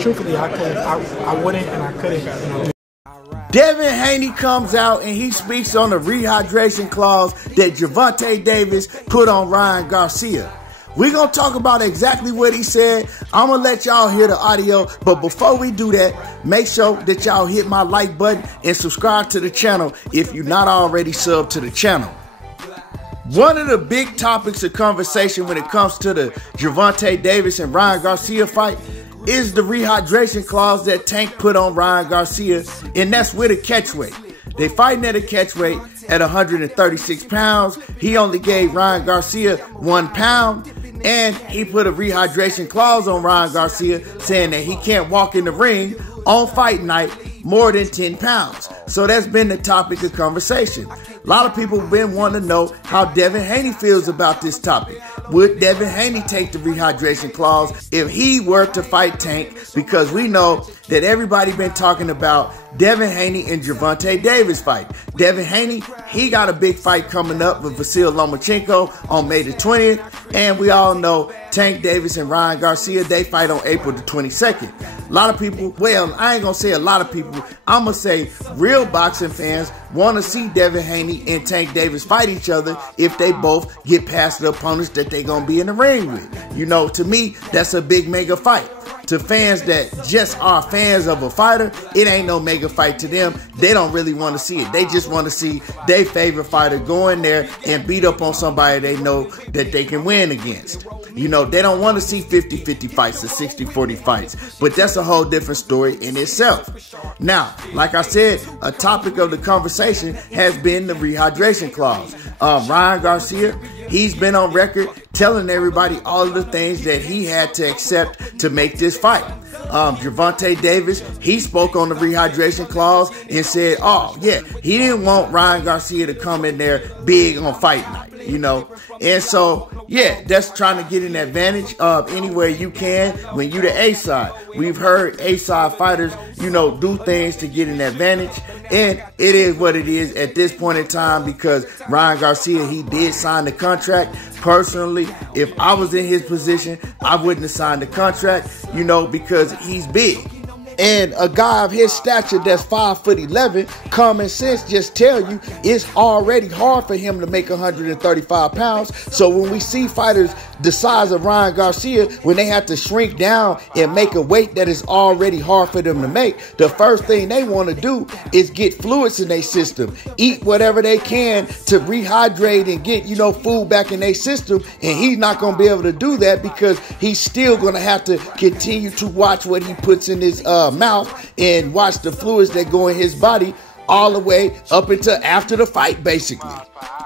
truthfully, I wouldn't and I couldn't, you know. Devin Haney comes out and he speaks on the rehydration clause that Gervonta Davis put on Ryan Garcia. We're going to talk about exactly what he said. I'm going to let y'all hear the audio. But before we do that, make sure that y'all hit my like button and subscribe to the channel if you're not already subbed to the channel. One of the big topics of conversation when it comes to the Gervonta Davis and Ryan Garcia fight is the rehydration clause that Tank put on Ryan Garcia, and that's with a catchweight. They fighting at a catchweight at 136 pounds. He only gave Ryan Garcia 1 pound, and he put a rehydration clause on Ryan Garcia saying that he can't walk in the ring on fight night more than 10 pounds. So that's been the topic of conversation. A lot of people have been wanting to know how Devin Haney feels about this topic. Would Devin Haney take the rehydration clause if he were to fight Tank? Because we know that everybody been talking about Devin Haney and Gervonta Davis fight. Devin Haney, he got a big fight coming up with Vasil Lomachenko on May the 20th. And we all know Tank Davis and Ryan Garcia, they fight on April the 22nd. A lot of people, well, I ain't going to say a lot of people. I'm going to say real boxing fans want to see Devin Haney and Tank Davis fight each other if they both get past the opponents that they're going to be in the ring with. You know, to me, that's a big mega fight. To fans that just are fans of a fighter, it ain't no mega fight to them. They don't really want to see it. They just want to see their favorite fighter go in there and beat up on somebody they know that they can win against. You know, they don't want to see 50-50 fights or 60-40 fights. But that's a whole different story in itself. Now, like I said, a topic of the conversation has been the rehydration clause. Ryan Garcia, he's been on record telling everybody all of the things that he had to accept to make this fight. Gervonta Davis, he spoke on the rehydration clause and said, oh, yeah, he didn't want Ryan Garcia to come in there big on fight night, you know. And so, yeah, that's trying to get an advantage anywhere you can when you the A-side. We've heard A-side fighters, you know, do things to get an advantage. And it is what it is at this point in time because Ryan Garcia, he did sign the contract. Personally, if I was in his position, I wouldn't have signed the contract, you know, because he's big. And a guy of his stature that's 5'11", common sense just tell you it's already hard for him to make 135 pounds. So when we see fighters the size of Ryan Garcia, when they have to shrink down and make a weight that is already hard for them to make, the first thing they want to do is get fluids in their system, eat whatever they can to rehydrate and get, you know, food back in their system. And he's not going to be able to do that because he's still going to have to continue to watch what he puts in his mouth and watch the fluids that go in his body all the way up until after the fight, basically.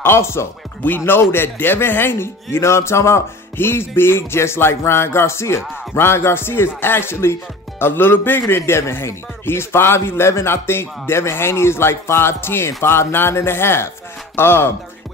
Also, we know that Devin Haney, you know what I'm talking about? He's big just like Ryan Garcia. Ryan Garcia is actually a little bigger than Devin Haney. He's 5'11". I think Devin Haney is like 5'10", 5'9 and a half.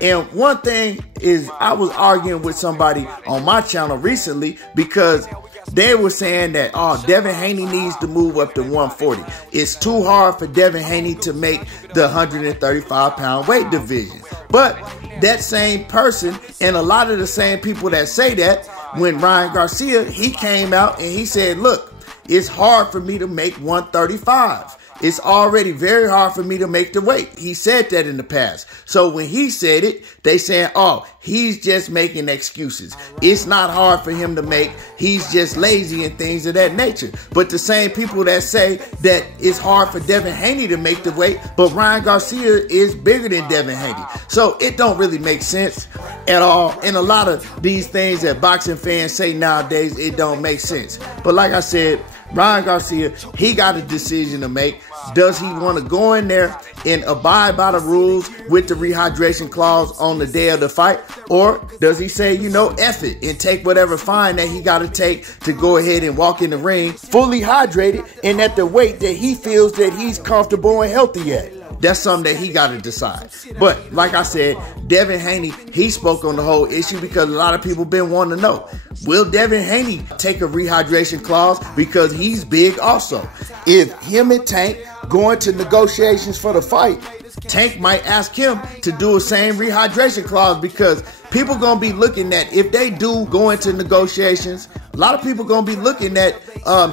And one thing is I was arguing with somebody on my channel recently because they were saying that, oh, Devin Haney needs to move up to 140. It's too hard for Devin Haney to make the 135-pound weight division. But that same person and a lot of the same people that say that, when Ryan Garcia, he came out and he said, look, it's hard for me to make 135. It's already very hard for me to make the weight. He said that in the past. So when he said it, they saying, oh, he's just making excuses. It's not hard for him to make. He's just lazy and things of that nature. But the same people that say that it's hard for Devin Haney to make the weight, but Ryan Garcia is bigger than Devin Haney. So it don't really make sense at all. And a lot of these things that boxing fans say nowadays, it don't make sense. But like I said, Ryan Garcia, he got a decision to make. Does he want to go in there and abide by the rules with the rehydration clause on the day of the fight? Or does he say, you know, F it and take whatever fine that he got to take to go ahead and walk in the ring fully hydrated and at the weight that he feels that he's comfortable and healthy at? That's something that he got to decide. But like I said, Devin Haney, he spoke on the whole issue because a lot of people been wanting to know, will Devin Haney take a rehydration clause because he's big also? If him and Tank go into negotiations for the fight, Tank might ask him to do a same rehydration clause because people going to be looking at, if they do go into negotiations, a lot of people going to be looking at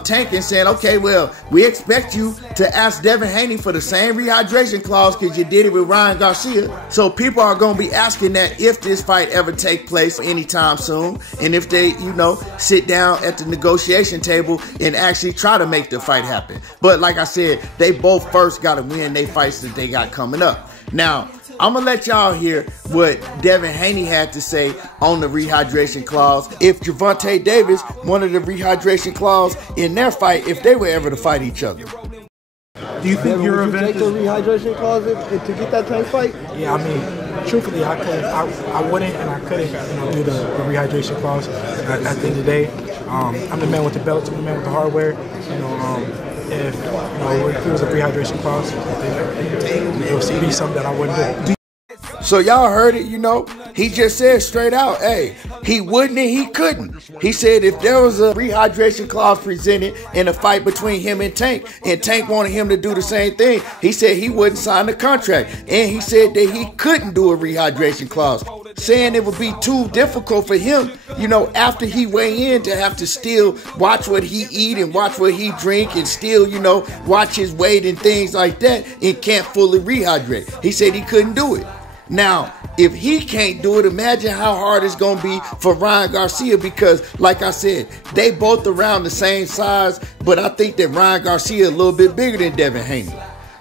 Tank and saying, okay, well, we expect you to ask Devin Haney for the same rehydration clause because you did it with Ryan Garcia. So people are going to be asking that if this fight ever take place anytime soon, and if they, sit down at the negotiation table and actually try to make the fight happen. But like I said, they both first got to win their fights that they got coming up. Now, I'm going to let y'all hear what Devin Haney had to say on the rehydration clause. If Gervonta Davis wanted the rehydration clause in their fight, if they were ever to fight each other. Do you think your event take the rehydration clause to get that Tank fight? Yeah, I mean, truthfully, I wouldn't and I couldn't do the rehydration clause at the end of the day. I'm the man with the belt, I'm the man with the hardware. If it was a rehydration clause, it would be something that I wouldn't do. So y'all heard it, he just said straight out, hey, he wouldn't and he couldn't. He said if there was a rehydration clause presented in a fight between him and Tank wanted him to do the same thing, he said he wouldn't sign the contract. And he said that he couldn't do a rehydration clause, saying it would be too difficult for him, after he weigh in to have to still watch what he eat and watch what he drink and still, watch his weight and things like that and can't fully rehydrate. He said he couldn't do it. Now, if he can't do it, imagine how hard it's going to be for Ryan Garcia because, like I said, they both around the same size, but I think that Ryan Garcia a little bit bigger than Devin Haney.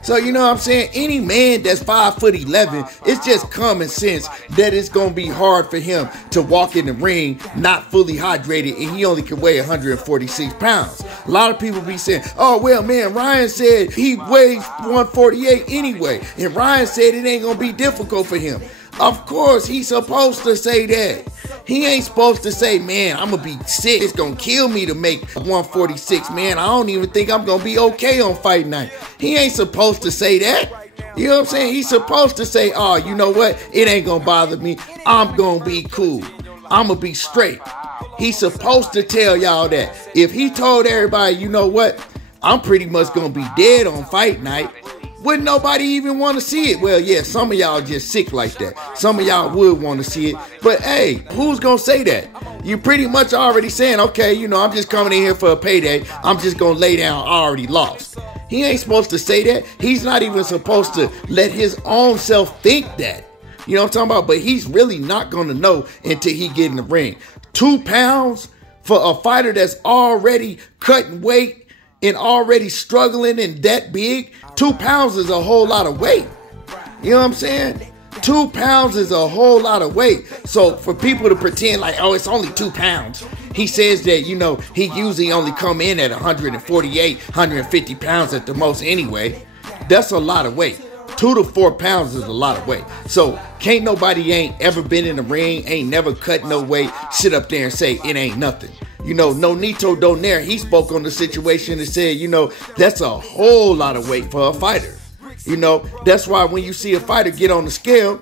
So, you know what I'm saying? Any man that's 5'11", it's just common sense that it's going to be hard for him to walk in the ring not fully hydrated and he only can weigh 146 pounds. A lot of people be saying, oh, well, man, Ryan said he weighs 148 anyway. And Ryan said it ain't going to be difficult for him. Of course, he's supposed to say that. He ain't supposed to say, man, I'm going to be sick. It's going to kill me to make 146, man. I don't even think I'm going to be okay on fight night. He ain't supposed to say that. You know what I'm saying? He's supposed to say, oh, you know what? It ain't going to bother me. I'm going to be cool. I'm going to be straight. He's supposed to tell y'all that. If he told everybody, you know what? I'm pretty much going to be dead on fight night. Wouldn't nobody even want to see it? Well, yeah, some of y'all just sick like that. Some of y'all would want to see it. But hey, who's going to say that? You pretty much already saying, okay, I'm just coming in here for a payday. I'm just going to lay down. I already lost. He ain't supposed to say that. He's not even supposed to let his own self think that. You know what I'm talking about? But he's really not going to know until he get in the ring. 2 pounds for a fighter that's already cutting weight and already struggling and that big. 2 pounds is a whole lot of weight. You know what I'm saying? 2 pounds is a whole lot of weight. So for people to pretend like, oh, it's only 2 pounds. He says that, he usually only come in at 148, 150 pounds at the most anyway. That's a lot of weight. 2 to 4 pounds is a lot of weight. So can't nobody ain't ever been in the ring, ain't never cut no weight, sit up there and say it ain't nothing. No Nito Donaire, he spoke on the situation and said, that's a whole lot of weight for a fighter. That's why when you see a fighter get on the scale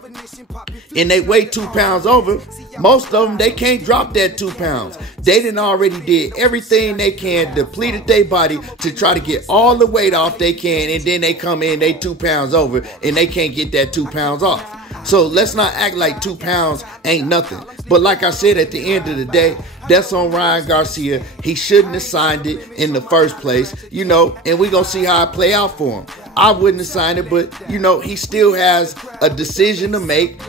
and they weigh 2 pounds over, most of them, they can't drop that 2 pounds. They done already did everything they can, depleted their body to try to get all the weight off they can, and then they come in, they 2 pounds over, and they can't get that 2 pounds off. So let's not act like 2 pounds ain't nothing. But like I said, at the end of the day, that's on Ryan Garcia. He shouldn't have signed it in the first place, and we're going to see how it play out for him. I wouldn't have signed it, but, he still has a decision to make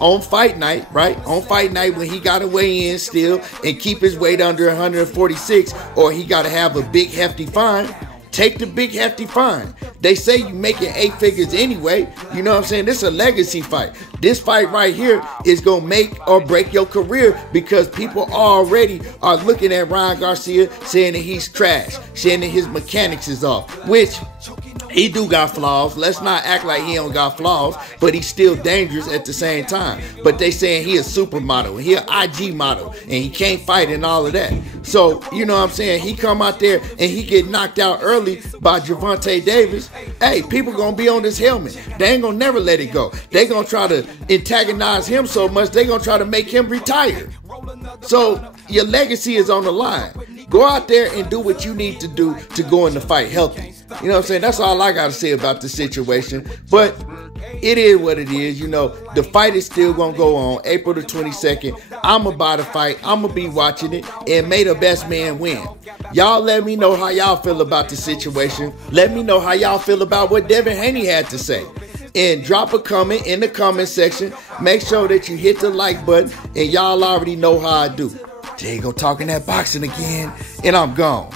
on fight night, right? On fight night when he got to weigh in still and keep his weight under 146, or he got to have a big hefty fine. Take the big hefty fine. They say you making 8 figures anyway. You know what I'm saying? This is a legacy fight. This fight right here is going to make or break your career because people already are looking at Ryan Garcia saying that he's trash, saying that his mechanics is off, which he do got flaws. Let's not act like he don't got flaws, but he's still dangerous at the same time. But they saying he a supermodel, he an IG model, and he can't fight and all of that. So, you know what I'm saying? He come out there and he get knocked out early by Gervonta Davis. Hey, people gonna be on this helmet. They ain't gonna never let it go. They gonna try to antagonize him so much, they gonna try to make him retire. So your legacy is on the line. Go out there and do what you need to do to go in the fight healthy. You know what I'm saying? That's all I got to say about the situation. But it is what it is. You know, the fight is still going to go on April the 22nd. I'm going to buy the fight. I'm going to be watching it. And may the best man win. Y'all let me know how y'all feel about the situation. Let me know how y'all feel about what Devin Haney had to say. And drop a comment in the comment section. Make sure that you hit the like button. And y'all already know how I do. There you go, talking that boxing again. And I'm gone.